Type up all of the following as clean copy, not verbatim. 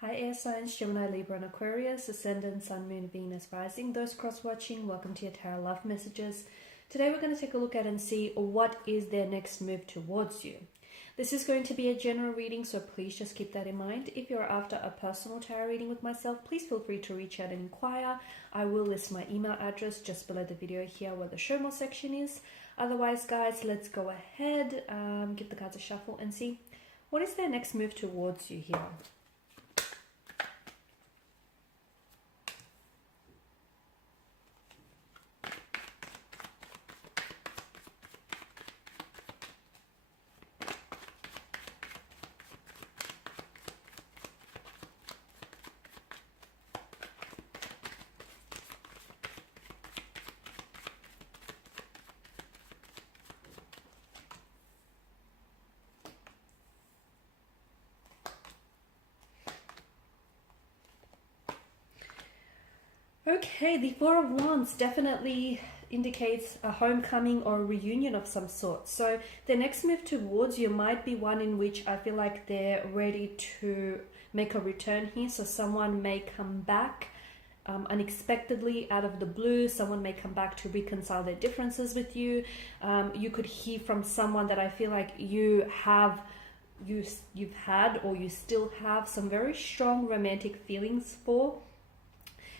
Hi air signs, Gemini, Libra and Aquarius, Ascendant, Sun, Moon, Venus, Rising. Those cross-watching, welcome to your Tarot Love Messages. Today we're going to take a look at and see what is their next move towards you. This is going to be a general reading, so please just keep that in mind. If you're after a personal tarot reading with myself, please feel free to reach out and inquire. I will list my email address just below the video here where the show more section is. Otherwise, guys, let's go ahead, give the cards a shuffle and see what is their next move towards you here. Okay, the Four of Wands definitely indicates a homecoming or a reunion of some sort. So the next move towards you might be one in which I feel like they're ready to make a return here. So someone may come back unexpectedly out of the blue. Someone may come back to reconcile their differences with you. You could hear from someone that I feel like you've had or you still have some very strong romantic feelings for.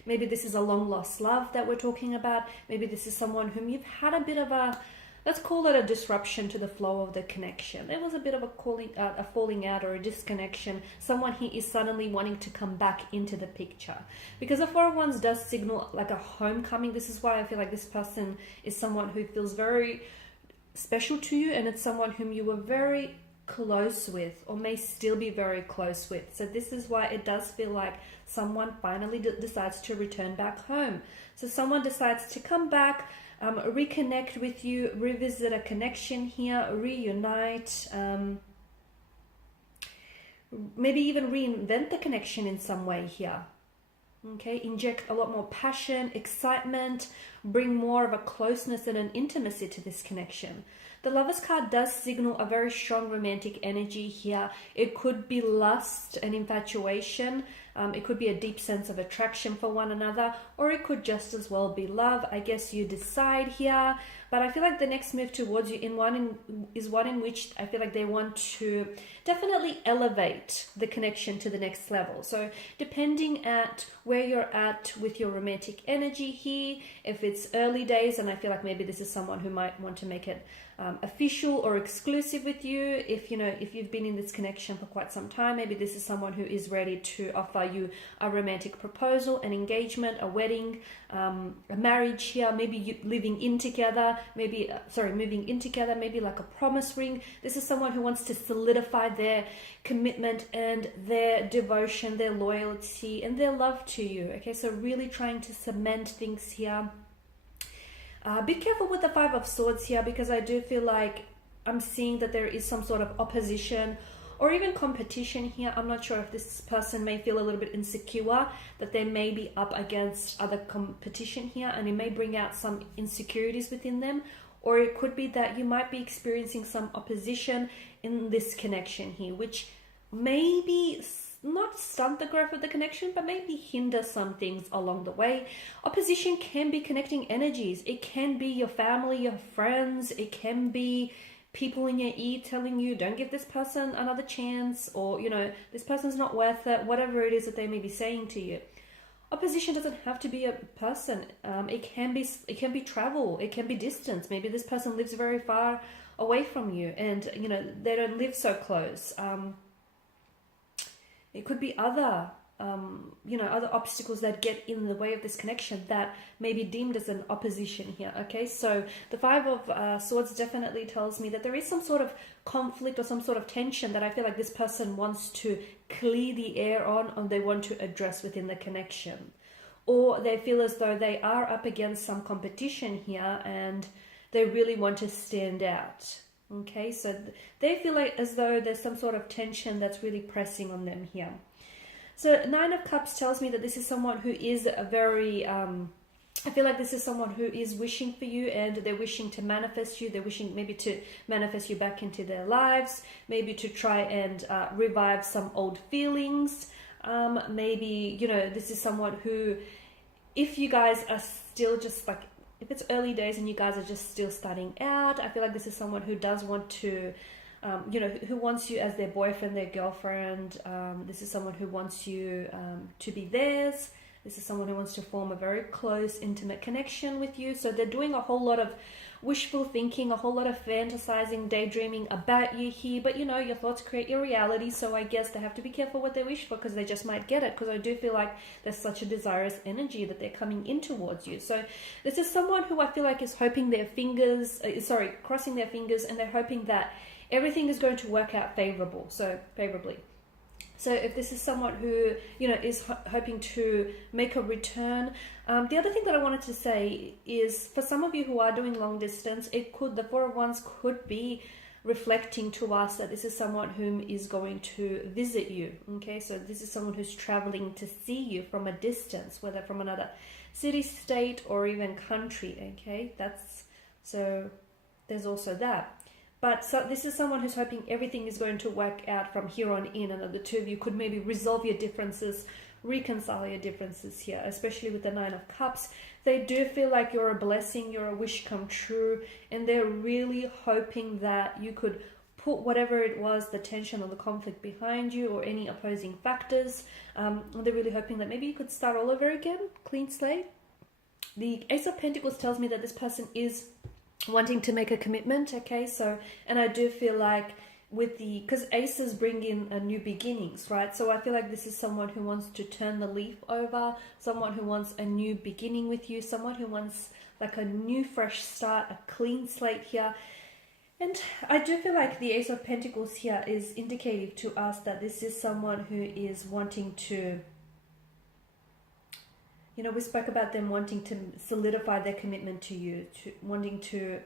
Maybe this is a long lost love that we're talking about. Maybe this is someone whom you've had a bit of a, let's call it a disruption to the flow of the connection. There was a bit of a falling out or a disconnection. Someone here is suddenly wanting to come back into the picture. Because the Four of Wands does signal like a homecoming. This is why I feel like this person is someone who feels very special to you, and it's someone whom you were very close with or may still be very close with. So this is why it does feel like someone finally decides to return back home. So someone decides to come back, reconnect with you, revisit a connection here, reunite, maybe even reinvent the connection in some way here. Okay, inject a lot more passion, excitement, bring more of a closeness and an intimacy to this connection. The Lovers card does signal a very strong romantic energy here. It could be lust and infatuation. It could be a deep sense of attraction for one another, or it could just as well be love. I guess you decide here. But I feel like the next move towards you is one in which I feel like they want to definitely elevate the connection to the next level. So depending at where you're at with your romantic energy here, if it's early days, and I feel like maybe this is someone who might want to make it official or exclusive with you. If you've been in this connection for quite some time, maybe this is someone who is ready to offer you a romantic proposal, an engagement, a wedding, a marriage here, maybe you moving in together, maybe like a promise ring. This is someone who wants to solidify their commitment and their devotion, their loyalty and their love to you. Okay, so really trying to cement things here. Be careful with the Five of Swords here, because I do feel like I'm seeing that there is some sort of opposition or even competition here. I'm not sure if this person may feel a little bit insecure, that they may be up against other competition here, and it may bring out some insecurities within them. Or it could be that you might be experiencing some opposition in this connection here, which maybe not stunt the growth of the connection, but maybe hinder some things along the way. Opposition can be connecting energies. It can be your family, your friends. It can be people in your ear telling you, don't give this person another chance, or, this person's not worth it, whatever it is that they may be saying to you. Opposition doesn't have to be a person. It can be travel. It can be distance. Maybe this person lives very far away from you, and, they don't live so close. It could be other obstacles that get in the way of this connection that may be deemed as an opposition here. Okay, so the Five of Swords definitely tells me that there is some sort of conflict or some sort of tension that I feel like this person wants to clear the air on, or they want to address within the connection. Or they feel as though they are up against some competition here and they really want to stand out. Okay, so they feel like as though there's some sort of tension that's really pressing on them here. So Nine of Cups tells me that this is someone who is a very, I feel like this is someone who is wishing for you, and they're wishing to manifest you. They're wishing maybe to manifest you back into their lives, maybe to try and revive some old feelings. Maybe, you know, this is someone who, if you guys are still just like, if it's early days and you guys are just still starting out, I feel like this is someone who does want to, you know, who wants you as their boyfriend, their girlfriend. This is someone who wants you to be theirs. This is someone who wants to form a very close, intimate connection with you. So they're doing a whole lot of wishful thinking, a whole lot of fantasizing, daydreaming about you here. But you know, your thoughts create your reality. So I guess they have to be careful what they wish for, because they just might get it. Because I do feel like there's such a desirous energy that they're coming in towards you. So this is someone who I feel like is hoping their fingers, crossing their fingers, and they're hoping that everything is going to work out favorably. So if this is someone who, you know, is hoping to make a return, the other thing that I wanted to say is, for some of you who are doing long distance, the Four of Wands could be reflecting to us that this is someone whom is going to visit you. Okay, so this is someone who's traveling to see you from a distance, whether from another city, state, or even country. Okay, so there's also that. But so this is someone who's hoping everything is going to work out from here on in, and that the two of you could maybe resolve your differences, reconcile your differences here, especially with the Nine of Cups. They do feel like you're a blessing, you're a wish come true, and they're really hoping that you could put whatever it was, the tension or the conflict behind you, or any opposing factors. They're really hoping that maybe you could start all over again, clean slate. The Ace of Pentacles tells me that this person is wanting to make a commitment. Okay, so, and I do feel like because aces bring in a new beginnings, right? So I feel like this is someone who wants to turn the leaf over, someone who wants a new beginning with you, someone who wants like a new fresh start, a clean slate here. And I do feel like the Ace of Pentacles here is indicative to us that this is someone who is wanting to, you know, we spoke about them wanting to solidify their commitment to you, wanting to,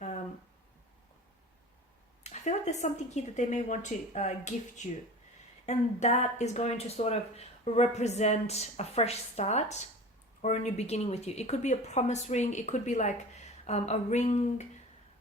I feel like there's something here that they may want to gift you. And that is going to sort of represent a fresh start or a new beginning with you. It could be a promise ring. It could be like a ring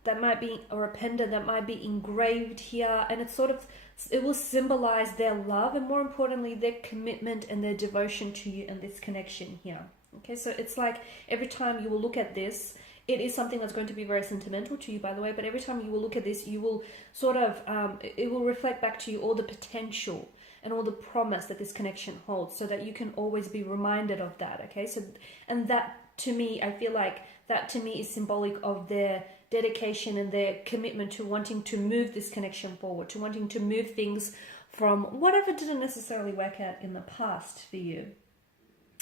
that might be, or a pendant that might be engraved here. And it will symbolize their love, and more importantly, their commitment and their devotion to you and this connection here. Okay, so it's like every time you will look at this, it is something that's going to be very sentimental to you, by the way, but every time you will look at this, you will sort of, it will reflect back to you all the potential and all the promise that this connection holds, so that you can always be reminded of that. Okay, so, and that to me, I feel like that to me is symbolic of their dedication and their commitment to wanting to move this connection forward, to wanting to move things from whatever didn't necessarily work out in the past for you.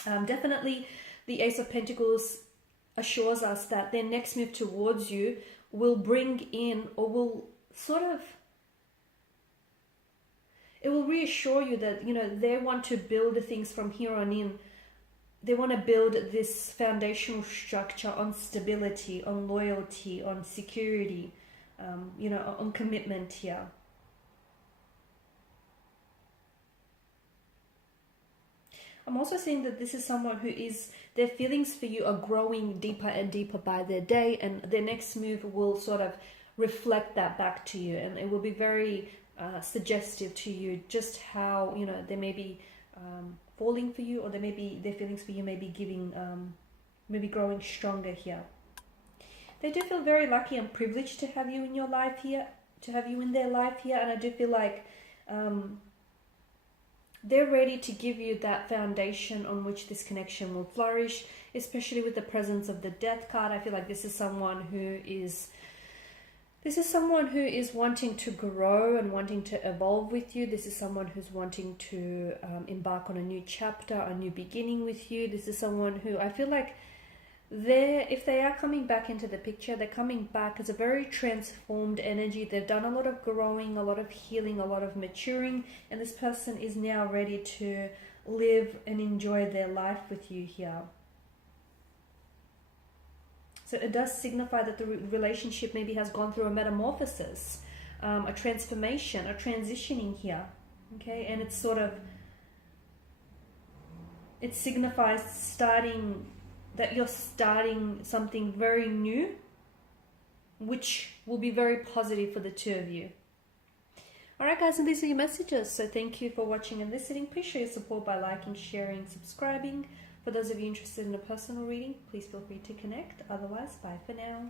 Definitely the Ace of Pentacles assures us that their next move towards you will bring in, or will sort of, it will reassure you that, you know, they want to build the things from here on in. They want to build this foundational structure on stability, on loyalty, on security, you know, on commitment here. I'm also seeing that this is someone who their feelings for you are growing deeper and deeper by their day, and their next move will sort of reflect that back to you, and it will be very suggestive to you just how, you know, they may be falling for you, or their feelings for you may be giving, maybe growing stronger here. They do feel very lucky and privileged to have you in your life here, to have you in their life here, and I do feel like they're ready to give you that foundation on which this connection will flourish, especially with the presence of the Death card. I feel like this is someone who is wanting to grow and wanting to evolve with you. This is someone who's wanting to embark on a new chapter, a new beginning with you. This is someone who I feel like if they are coming back into the picture, they're coming back as a very transformed energy. They've done a lot of growing, a lot of healing, a lot of maturing, and this person is now ready to live and enjoy their life with you here. So it does signify that the relationship maybe has gone through a metamorphosis, a transformation, a transitioning here. Okay, and it signifies that you're starting something very new, which will be very positive for the two of you. Alright guys, and these are your messages. So thank you for watching and listening. Please show your support by liking, sharing, subscribing. For those of you interested in a personal reading, please feel free to connect. Otherwise, bye for now.